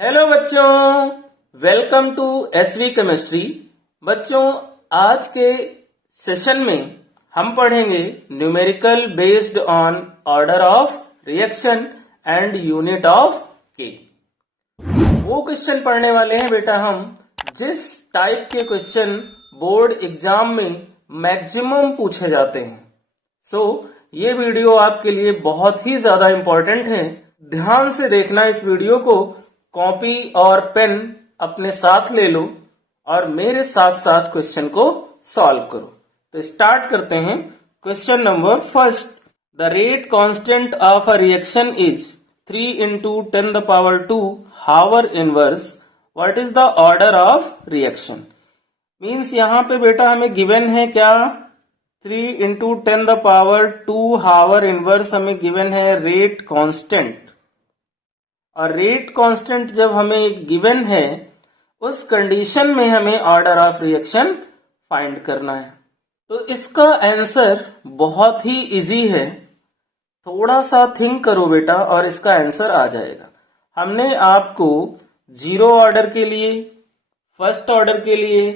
Hello बच्चों, welcome to SV chemistry. बच्चों, आज के सेशन में हम पढ़ेंगे numerical based on order of reaction and unit of के। वो क्वेश्चन पढ़ने वाले हैं बेटा हम जिस टाइप के क्वेश्चन बोर्ड एग्जाम में मैक्सिमम पूछे जाते हैं। ये वीडियो आपके लिए बहुत ही ज्यादा इंपॉर्टेंट है। ध्यान से देखना इस वीडियो को, कॉपी और पेन अपने साथ ले लो और मेरे साथ साथ क्वेश्चन को सॉल्व करो। तो स्टार्ट करते हैं। Question number first, the rate constant of a reaction is 3 into 10 the power 2 hour inverse. What is the order of reaction? Means यहाँ पे बेटा हमें गिवन है क्या, 3 into 10 the power 2 hour inverse हमें गिवन है रेट कांस्टेंट। और rate constant जब हमें गिवन है उस कंडीशन में हमें ऑर्डर ऑफ रिएक्शन फाइंड करना है। तो इसका आंसर बहुत ही इजी है, थोड़ा सा थिंक करो बेटा और इसका आंसर आ जाएगा। हमने आपको जीरो ऑर्डर के लिए, फर्स्ट ऑर्डर के लिए,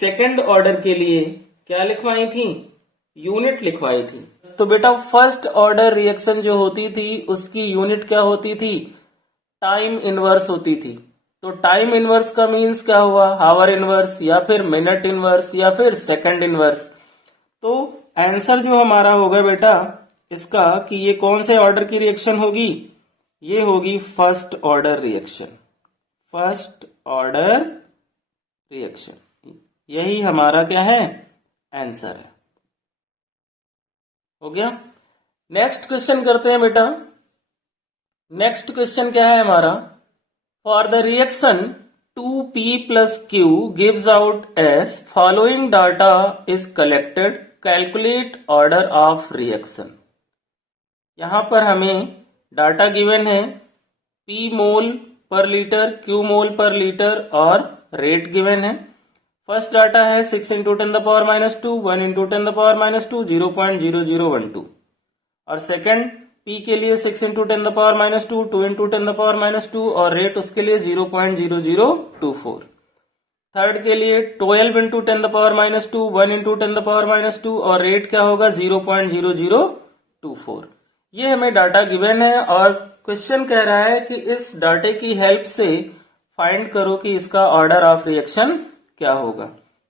सेकंड ऑर्डर के लिए क्या लिखवाई थी? यूनिट लिखवाई थी। तो बेटा फर्स्ट ऑर्डर रिएक्शन जो होती थी उसकी यूनिट क्या होती थी? टाइम इनवर्स होती थी। तो टाइम इनवर्स का मीन्स क्या हुआ? हावर इनवर्स या फिर मिनट इनवर्स या फिर सेकंड इनवर्स। तो आंसर जो हमारा होगा बेटा इसका कि ये कौन से ऑर्डर की रिएक्शन होगी? ये होगी first order reaction. First order reaction, यही हमारा क्या है? आंसर है। हो गया। नेक्स्ट क्वेश्चन करते हैं बेटा। नेक्स्ट क्वेश्चन क्या है हमारा? For the reaction 2p plus q gives out as following data is collected, calculate order of reaction। यहां पर हमें डाटा गिवन है p मोल पर लीटर, q मोल पर लीटर और रेट गिवन है। फर्स्ट डाटा है 6 into 10 the power minus 2, 1 into 10 the power minus 2, 0.0012। और सेकंड P के लिए 6 into 10 the power minus 2, 2 into 10 the power minus 2 और रेट उसके लिए 0.0024। थर्ड के लिए 12 into 10 the power minus 2, 1 into 10 the power minus 2 और रेट क्या होगा? 0.0024। ये हमें डाटा गिवन है और क्वेश्चन कह रहा है कि इस डाटे की हेल्प से फाइंड करो कि इसका ऑर्डर ऑफ रिएक्शन क्या होगा।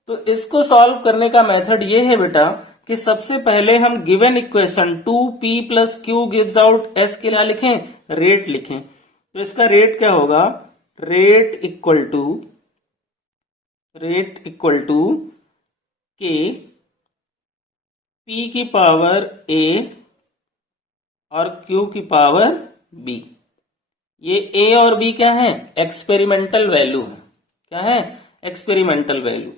तो इसको सॉल्व करने का मेथड ये है बेटा कि सबसे पहले हम given equation 2p plus q gives out s के लिए लिखें? रेट लिखें। तो इसका रेट क्या होगा? Rate equal to k p की पावर a और q की पावर b। ये a और b क्या है? एक्सपेरिमेंटल वैल्यू है। क्या है? Experimental value.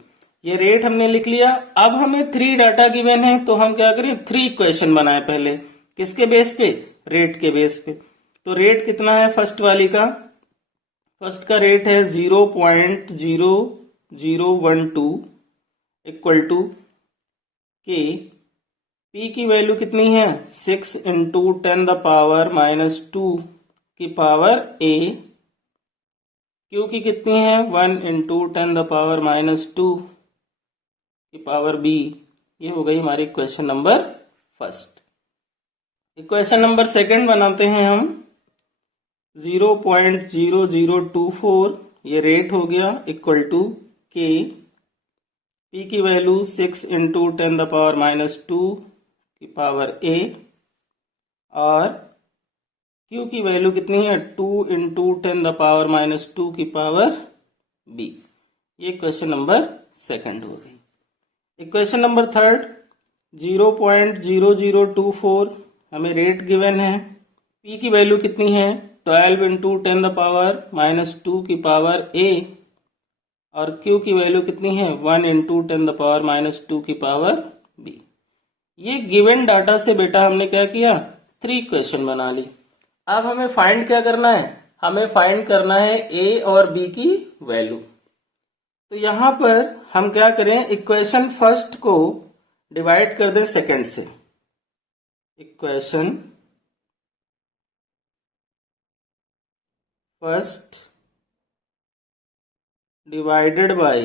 ये रेट हमने लिख लिया। अब हमें 3 डाटा गिवन है तो हम क्या करें? 3 इक्वेशन बनाए पहले। किसके बेस पे? रेट के बेस पे। तो रेट कितना है फर्स्ट वाली का? फर्स्ट का रेट है 0.0012 इक्वल टू के। पी की वैल्यू कितनी है? 6 into 10 the power minus 2 की पावर a। क्यू की कितनी है? 1 into 10 the power minus 2 की पावर b। ये हो गई हमारी equation number first. Equation number second बनाते हैं हम। 0.0024 ये रेट हो गया इक्वल टू के। p की value 6 into 10 the power minus 2 की पावर a और q की वैल्यू कितनी है? 2 into 10 the power minus 2 की पावर b। ये क्वेश्चन नंबर सेकंड हो गई। इक्वेशन नंबर थर्ड 0.0024 हमें रेट गिवन है। p की वैल्यू कितनी है? 12 into 10 the power minus 2 की पावर a और q की वैल्यू कितनी है? 1 into 10 the power minus 2 की पावर b। ये गिवन डाटा से बेटा हमने क्या किया? 3 इक्वेशन बना ली। अब हमें फाइंड क्या करना है? हमें फाइंड करना है a और b की वैल्यू। तो यहां पर हम क्या करें? इक्वेशन फर्स्ट को डिवाइड कर दें सेकंड से। Equation first divided by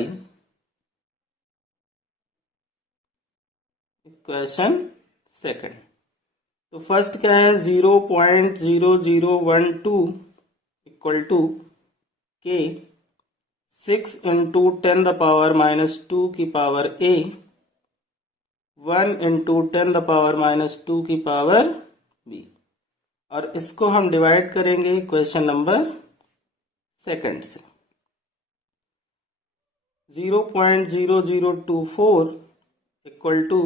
equation second. तो फर्स्ट क्या है, 0.0012 इक्वल टू के 6 इंटू 10⁻² की पावर a 1 इंटू 10⁻² की पावर b, और इसको हम डिवाइड करेंगे क्वेश्चन नंबर सेकंड से। 0.0024 इक्वल टू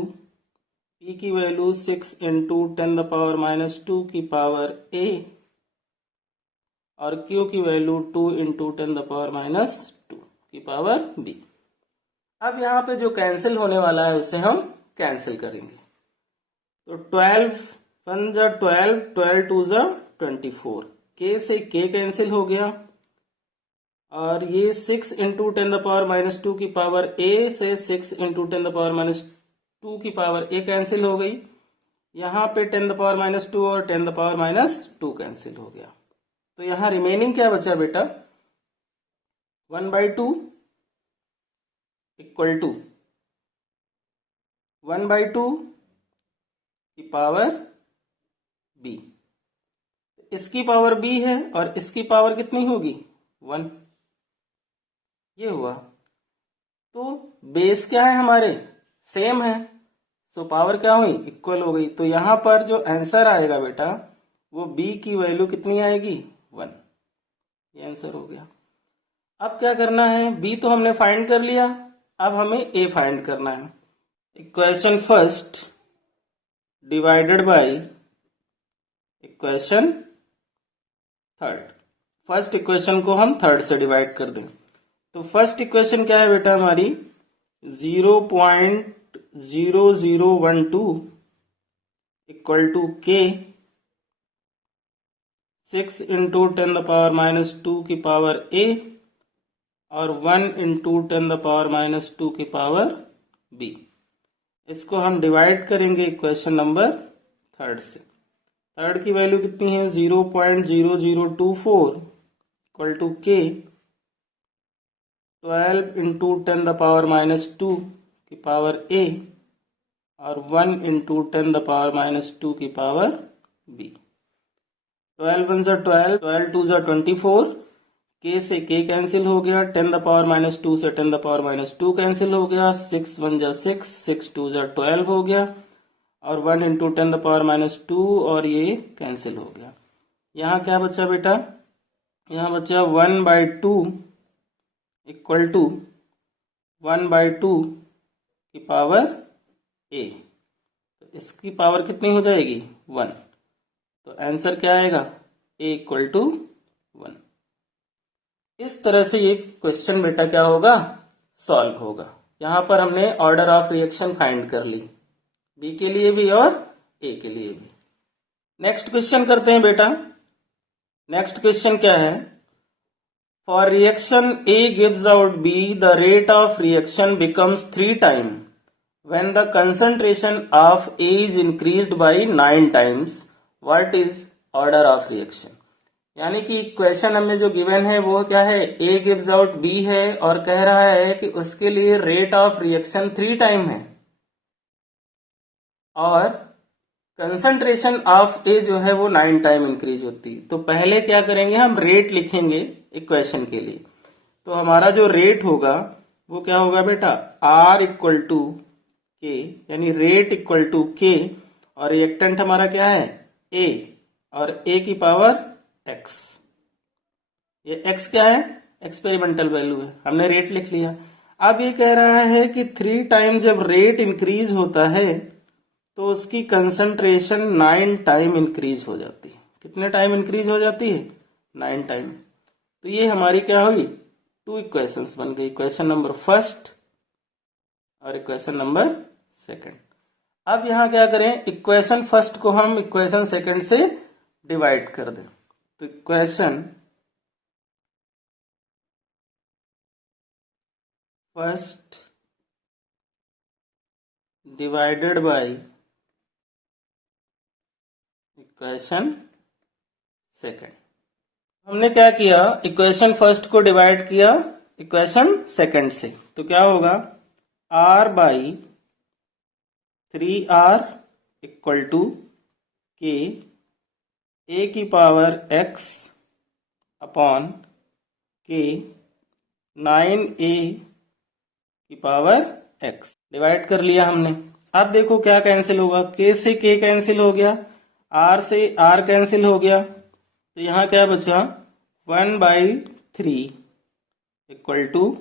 p की वैल्यू 6 इंटू 10⁻² की पावर a और q की वैल्यू 2 इंटू 10⁻² की पावर b। अब यहाँ पे जो कैंसिल होने वाला है उसे हम कैंसिल करेंगे। तो 12 1 जा 12, 12 2 जा 24, k से k कैंसिल हो गया, और ये 6 इंटू 10⁻² की पावर a से 6 इंटू 10⁻² की पावर a कैंसिल हो गई। यहाँ पे 10⁻² और 10⁻² कैंसिल हो गया। तो यहाँ रिमेनिंग क्या बचा बेटा, 1/2 इक्वल टू 1/2 की पावर b। इसकी पावर b है और इसकी पावर कितनी होगी, 1। ये हुआ। तो बेस क्या है हमारे, सेम है, सो पावर क्या हुई, इक्वल हो गई। तो यहां पर जो आंसर आएगा बेटा वो b की वैल्यू कितनी आएगी, 1। ये आंसर हो गया। अब क्या करना है, b तो हमने फाइंड कर लिया, अब हमें a फाइंड करना है। Equation first divided by equation third. First equation को हम थर्ड से डिवाइड कर दें। तो फर्स्ट इक्वेशन क्या है बेटा हमारी, 0.0012 इक्वल टू के 6 इंटू 10⁻² की पावर a और 1 इंटू 10⁻² की पावर b। इसको हम डिवाइड करेंगे इक्वेशन नंबर थर्ड से। थर्ड की वैल्यू कितनी है, 0.0024 इक्वल टू के 12 इंटू 10⁻² की पावर a और 1 इंटू 10⁻² की पावर b। 12 1 जा 12, 12 2 जा 24, k से k कैंसिल हो गया, 10⁻² से 10⁻² कैंसिल हो गया, 6 1 जा 6, 6 2 जा 12 हो गया, और 1 इंटू 10⁻² और ये कैंसिल हो गया। यहाँ क्या बचा बेटा, यहाँ बचा 1/2 इक्वल टू 1/2 की पावर a। तो इसकी पावर कितनी हो जाएगी, 1। तो आंसर क्या आएगा, a इक्वल टू 1। इस तरह से ये क्वेश्चन बेटा क्या होगा, सॉल्व होगा। यहाँ पर हमने ऑर्डर ऑफ रिएक्शन फाइंड कर ली, बी के लिए भी और ए के लिए भी। नेक्स्ट क्वेश्चन करते हैं बेटा। नेक्स्ट क्वेश्चन क्या है, for reaction A gives out B, the rate of reaction becomes 3 times when the concentration of A is increased by 9 times. What is order of reaction? यानी कि क्वेश्चन हमें जो given है वो क्या है, A gives out B है और कह रहा है कि उसके लिए रेट ऑफ रिएक्शन 3 टाइम है और कंसंट्रेशन ऑफ ए जो है वो 9 टाइम इंक्रीज होती। तो पहले क्या करेंगे, हम रेट लिखेंगे इक्वेशन के लिए। तो हमारा जो रेट होगा वो क्या होगा बेटा, R इक्वल टू के, यानी रेट इक्वल टू के, और रिएक्टेंट हमारा क्या है, A, और A की पावर X। ये X क्या है, एक्सपेरिमेंटल वैल्यू है, हमने रेट लिख लिया। अब ये कह रहा है कि 3 टाइम जब रेट इंक्रीज होता है तो उसकी कंसंट्रेशन 9 टाइम इंक्रीज हो जाती है। कितने टाइम इंक्रीज हो जाती है, 9 टाइम। तो ये हमारी क्या हुई, 2 इक्वेशंस बन गई, इक्वेशन नंबर फर्स्ट और इक्वेशन नंबर सेकंड। अब यहां क्या करें, इक्वेशन फर्स्ट को हम इक्वेशन सेकंड से डिवाइड कर दें। तो equation first divided by equation second. हमने क्या किया, इक्वेशन फर्स्ट को डिवाइड किया इक्वेशन सेकंड से। तो क्या होगा, R/3R इक्वल टू के a की पावर x अपॉन के 9a की पावर x डिवाइड कर लिया हमने। अब देखो क्या कैंसिल होगा, k से k कैंसिल हो गया, r से r कैंसिल हो गया, तो यहाँ क्या बचा 1/3 इक्वल टू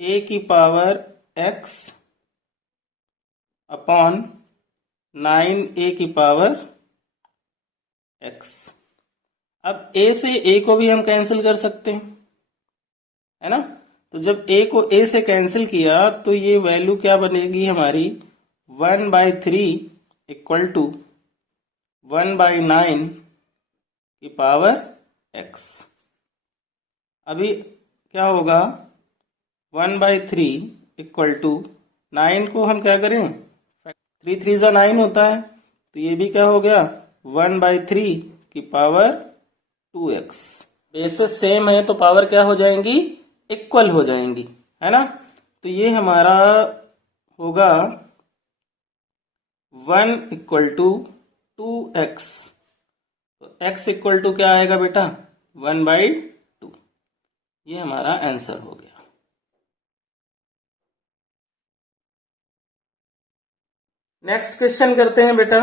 a की पावर x अपॉन 9a की पावर x। अब a से a को भी हम कैंसिल कर सकते हैं, है ना। तो जब a को a से कैंसिल किया तो ये वैल्यू क्या बनेगी हमारी 1/3 इक्वल टू 1/9 की पावर x। अभी क्या होगा 1/3 इक्वल टू 9 को हम क्या करें, 3 3 जा 9 होता है, तो ये भी क्या हो गया 1/3 की पावर 2x। बेसिस सेम है तो पावर क्या हो जाएंगी, इक्वल हो जाएंगी, है ना। तो ये हमारा होगा 1 इक्वल टू 2x। तो x इक्वल टू क्या आएगा बेटा 1/2। ये हमारा आंसर हो गया। नेक्स्ट क्वेश्चन करते हैं बेटा।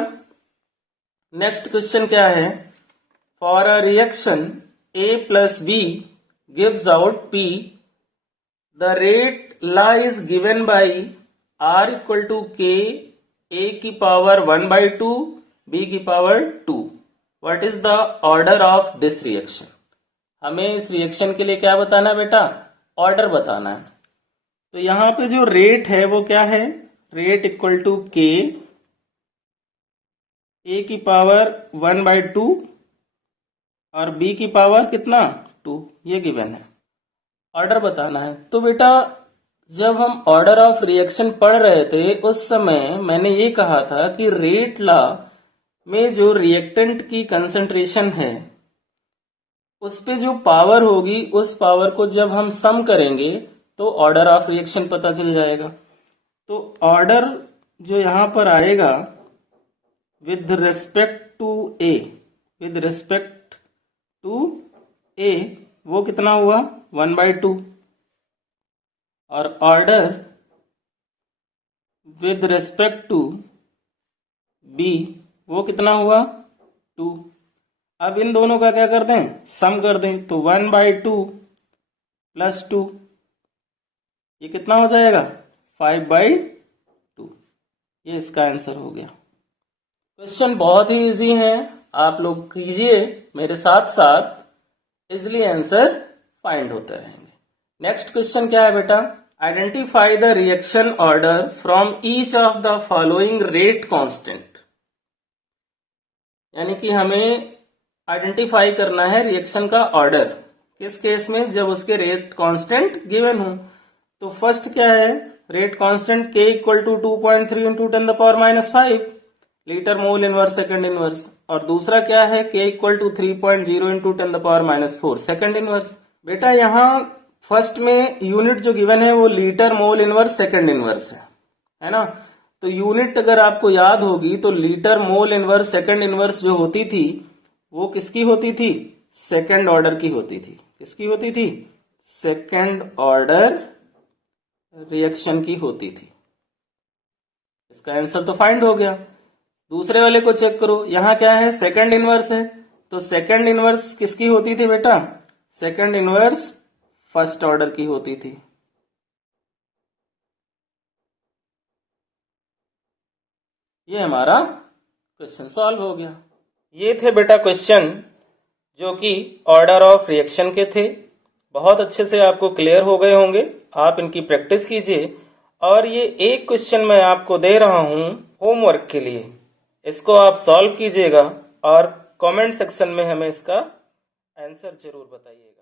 नेक्स्ट क्वेश्चन क्या है, for a reaction A plus B gives out P, the rate law is given by R equal to K, A की पावर 1/2, B की power 2। What is the order of this reaction? हमें इस reaction के लिए क्या बताना है बेटा, ऑर्डर बताना है। तो यहाँ पे जो रेट है वो क्या है, rate equal to K, A की पावर 1/2 और B की पावर कितना 2, ये गिवन है। ऑर्डर बताना है। तो बेटा जब हम ऑर्डर ऑफ रिएक्शन पढ़ रहे थे उस समय मैंने ये कहा था कि रेट लॉ में जो रिएक्टेंट की कंसंट्रेशन है उस पे जो पावर होगी उस पावर को जब हम सम करेंगे तो ऑर्डर ऑफ रिएक्शन पता चल जाएगा। तो ऑर्डर जो यहां पर आएगा with respect to A, with respect to A वो कितना हुआ 1/2, और order with respect to B वो कितना हुआ 2। अब इन दोनों का क्या कर दें, सम कर दें, तो 1/2 प्लस 2 ये कितना हो जाएगा 5/2। ये इसका आंसर हो गया। क्वेश्चन बहुत ही इजी है, आप लोग कीजिए मेरे साथ साथ, इजिली आंसर फाइंड होते रहेंगे। नेक्स्ट क्वेश्चन क्या है बेटा, identify the reaction order from each of the following rate constant. यानी कि हमें आइडेंटिफाई करना है रिएक्शन का ऑर्डर, किस केस में, जब उसके रेट कांस्टेंट गिवन हो। तो फर्स्ट क्या है, rate constant K equal to 2.3 into 10⁻⁵ litre mole inverse second inverse, और दूसरा क्या है K equal to 3.0 into 10⁻⁴ second inverse. बेटा यहाँ फर्स्ट में यूनिट जो गिवन है वो litre mole inverse second inverse है ना। तो यूनिट अगर आपको याद होगी तो litre mole inverse second inverse जो होती थी वो किसकी होती थी, सेकंड ऑर्डर की होती थी। किसकी होती थी, सेकंड ऑर्डर रिएक्शन की होती थी। इसका आंसर तो फाइंड हो गया। दूसरे वाले को चेक करो, यहां क्या है सेकंड इनवर्स है, तो सेकंड इनवर्स किसकी होती थी बेटा, सेकंड इनवर्स फर्स्ट ऑर्डर की होती थी। ये हमारा क्वेश्चन सॉल्व हो गया। ये थे बेटा क्वेश्चन जो कि ऑर्डर ऑफ रिएक्शन के थे। बहुत अच्छे से आपको क्लियर हो गए होंगे, आप इनकी प्रैक्टिस कीजिए। और ये एक क्वेश्चन मैं आपको दे रहा हूं होमवर्क के लिए, इसको आप सॉल्व कीजिएगा और कमेंट सेक्शन में हमें इसका आंसर जरूर बताइएगा।